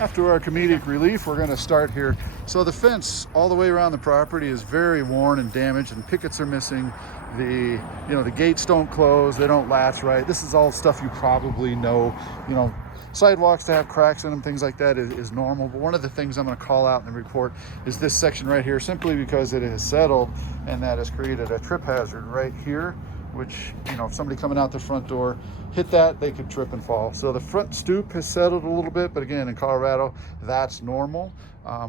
After our comedic relief, we're going to start here. So the fence all the way around the property is very worn and damaged, and pickets are missing. The gates don't close, they don't latch right. This is all stuff you probably know. Sidewalks to have cracks in them, things like that is normal. But one of the things I'm going to call out in the report is this section right here, simply because it has settled, and that has created a trip hazard right here, which, if somebody coming out the front door hit that, they could trip and fall. So the front stoop has settled a little bit, but again, in Colorado, that's normal.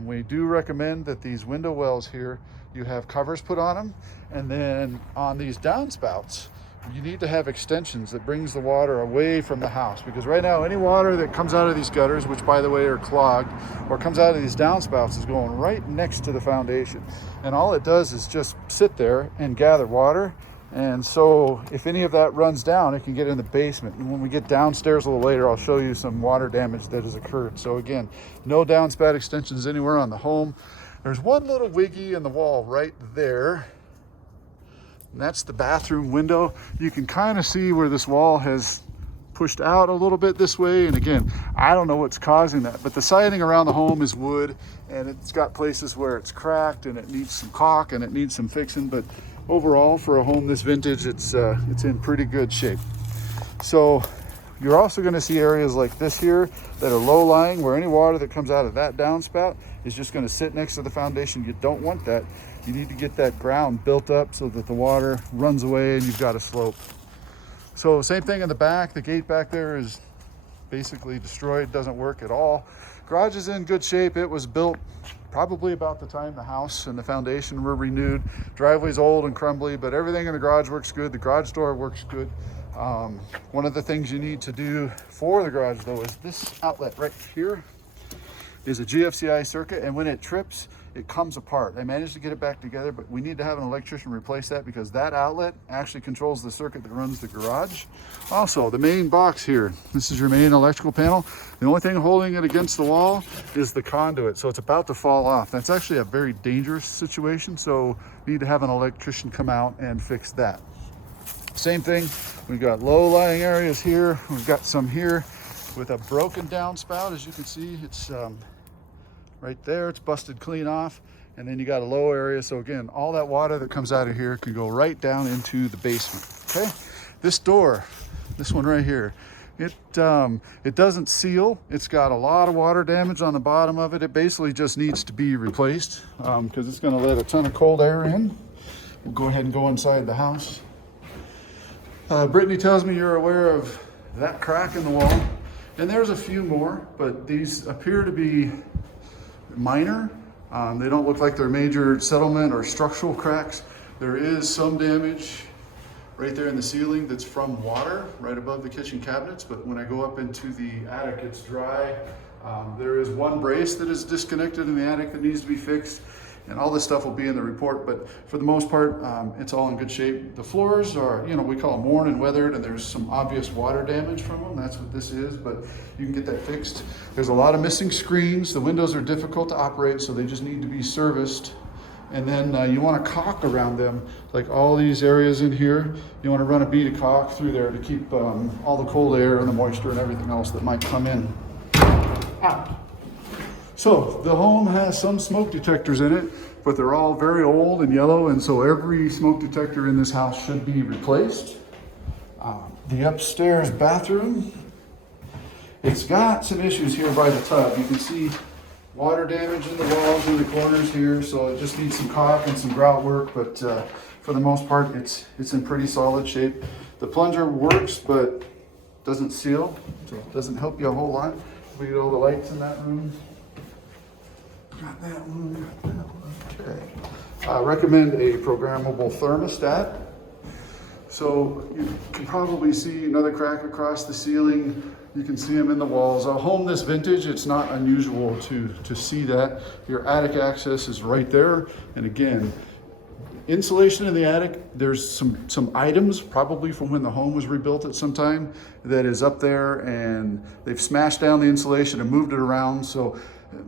We do recommend that these window wells here, you have covers put on them, and then on these downspouts, you need to have extensions that brings the water away from the house, because right now any water that comes out of these gutters, which by the way are clogged, or comes out of these downspouts, is going right next to the foundation, and all it does is just sit there and gather water. And so if any of that runs down, it can get in the basement. And when we get downstairs a little later, I'll show you some water damage that has occurred. So again, no downspout extensions anywhere on the home. There's one little wiggy in the wall right there, and that's the bathroom window. You can kind of see where this wall has pushed out a little bit this way. And again, I don't know what's causing that, but the siding around the home is wood, and it's got places where it's cracked and it needs some caulk and it needs some fixing. But overall, for a home this vintage, it's in pretty good shape. So you're also going to see areas like this here that are low lying, where any water that comes out of that downspout is just going to sit next to the foundation. You don't want that. You need to get that ground built up so that the water runs away and you've got a slope. So same thing in the back. The gate back there is basically destroyed, doesn't work at all. Garage is in good shape. It was built probably about the time the house and the foundation were renewed. Driveway's old and crumbly, but everything in the garage works good. The garage door works good. One of the things you need to do for the garage though is this outlet right here is a GFCI circuit, and when it trips, it comes apart. I managed to get it back together, but we need to have an electrician replace that, because that outlet actually controls the circuit that runs the garage. Also, the main box here, this is your main electrical panel. The only thing holding it against the wall is the conduit, so it's about to fall off. That's actually a very dangerous situation, so we need to have an electrician come out and fix that. Same thing, we've got low-lying areas here. We've got some here with a broken downspout. As you can see, it's right there, it's busted clean off. And then you got a low area. So again, all that water that comes out of here can go right down into the basement. Okay, this door, this one right here, it doesn't seal. It's got a lot of water damage on the bottom of it. It basically just needs to be replaced because it's going to let a ton of cold air in. We'll go ahead and go inside the house. Brittany tells me you're aware of that crack in the wall, and there's a few more, but these appear to be minor. They don't look like they're major settlement or structural cracks. There is some damage right there in the ceiling that's from water right above the kitchen cabinets, but when I go up into the attic, it's dry. There is one brace that is disconnected in the attic that needs to be fixed, and all this stuff will be in the report, but for the most part, it's all in good shape. The floors are, we call them worn and weathered, and there's some obvious water damage from them. That's what this is, but you can get that fixed. There's a lot of missing screens. The windows are difficult to operate, so they just need to be serviced. And then you want to caulk around them, like all these areas in here. You want to run a bead of caulk through there to keep all the cold air and the moisture and everything else that might come in out. So the home has some smoke detectors in it, but they're all very old and yellow, and so every smoke detector in this house should be replaced. The upstairs bathroom, it's got some issues here by the tub. You can see water damage in the walls and the corners here, so it just needs some caulk and some grout work, but for the most part, it's in pretty solid shape. The plunger works, but doesn't seal, so it doesn't help you a whole lot. We get all the lights in that room. Got that one, okay. I recommend a programmable thermostat. So you can probably see another crack across the ceiling. You can see them in the walls. A home this vintage, it's not unusual to see that. Your attic access is right there. And again, insulation in the attic, there's some items probably from when the home was rebuilt at some time that is up there, and they've smashed down the insulation and moved it around. So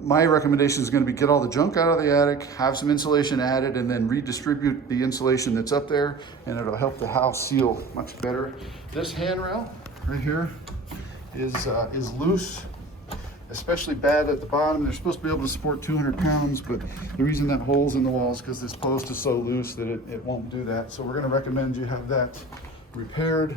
my recommendation is going to be get all the junk out of the attic, have some insulation added, and then redistribute the insulation that's up there, and it'll help the house seal much better. This handrail right here is loose. especially bad at the bottom. They're supposed to be able to support 200 pounds, but the reason that hole's in the wall is because this post is so loose that it won't do that. So we're going to recommend you have that repaired.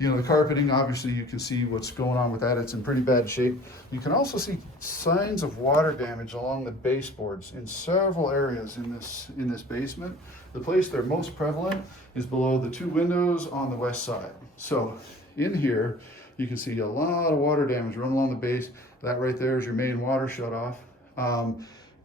You know, the carpeting, obviously you can see what's going on with that. It's in pretty bad shape. You can also see signs of water damage along the baseboards in several areas in this basement. The place they're most prevalent is below the 2 windows on the west side. So in here, you can see a lot of water damage running along the base. That right there is your main water shut off.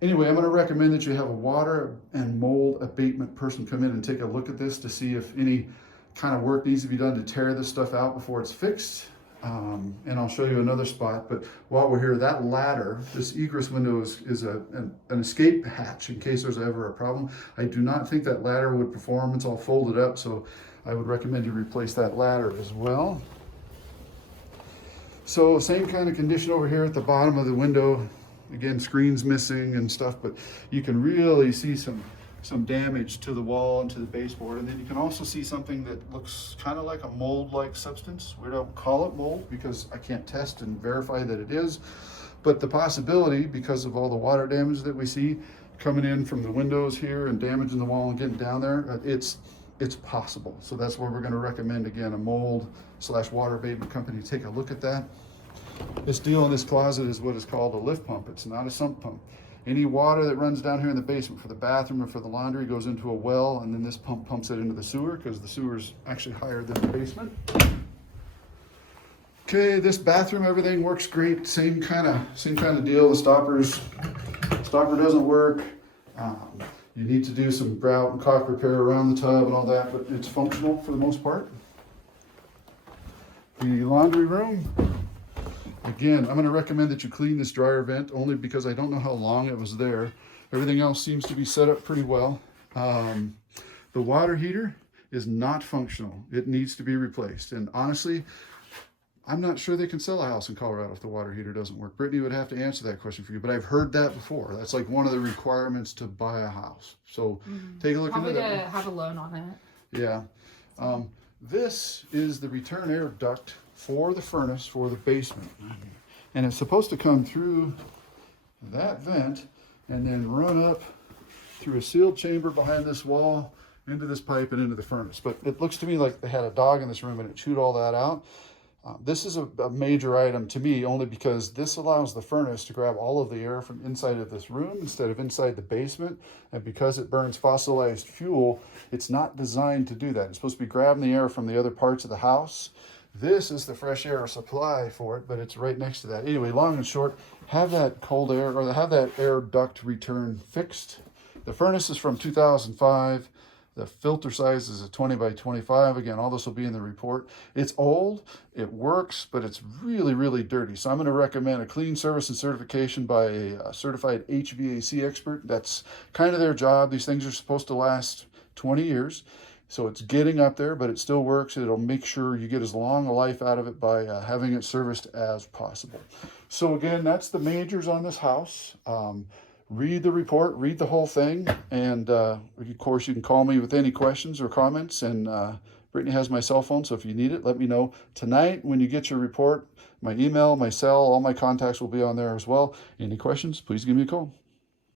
Anyway, I'm going to recommend that you have a water and mold abatement person come in and take a look at this to see if any kind of work needs to be done to tear this stuff out before it's fixed. And I'll show you another spot, but while we're here, that ladder, this egress window is an escape hatch in case there's ever a problem. I do not think that ladder would perform. It's all folded up, so I would recommend you replace that ladder as well. So same kind of condition over here at the bottom of the window. Again, screens missing and stuff, but you can really see some damage to the wall and to the baseboard. And then you can also see something that looks kind of like a mold-like substance. We don't call it mold because I can't test and verify that it is, but the possibility, because of all the water damage that we see coming in from the windows here and damaging the wall and getting down there, it's possible. So that's where we're going to recommend, again, a mold/water abatement company take a look at that. This deal in this closet is what is called a lift pump. It's not a sump pump. Any water that runs down here in the basement for the bathroom or for the laundry goes into a well, and then this pump pumps it into the sewer because the sewer is actually higher than the basement. Okay, this bathroom, everything works great. Same kind of deal. The stopper doesn't work. You need to do some grout and caulk repair around the tub and all that, but it's functional for the most part. The laundry room. Again, I'm going to recommend that you clean this dryer vent only because I don't know how long it was there. Everything else seems to be set up pretty well. The water heater is not functional. It needs to be replaced. And honestly, I'm not sure they can sell a house in Colorado if the water heater doesn't work. Brittany would have to answer that question for you, but I've heard that before. That's like one of the requirements to buy a house. So take a look into that. Probably to have a loan on it. Yeah. This is the return air duct for the furnace for the basement. And it's supposed to come through that vent and then run up through a sealed chamber behind this wall into this pipe and into the furnace. But it looks to me like they had a dog in this room and it chewed all that out. This is a major item to me only because this allows the furnace to grab all of the air from inside of this room instead of inside the basement. And because it burns fossilized fuel, it's not designed to do that. It's supposed to be grabbing the air from the other parts of the house. This is the fresh air supply for it, but it's right next to that. Anyway, long and short, have that cold air or have that air duct return fixed. The furnace is from 2005. The filter size is a 20 by 25. Again, all this will be in the report. It's old, it works, but it's really, really dirty. So I'm going to recommend a clean service and certification by a certified HVAC expert. That's kind of their job. These things are supposed to last 20 years. So it's getting up there, but it still works. It'll make sure you get as long a life out of it by having it serviced as possible. So again, that's the majors on this house. Read the report, read the whole thing, and of course you can call me with any questions or comments, and Brittany has my cell phone, so if you need it, let me know. Tonight, when you get your report, my email, my cell, all my contacts will be on there as well. Any questions, please give me a call.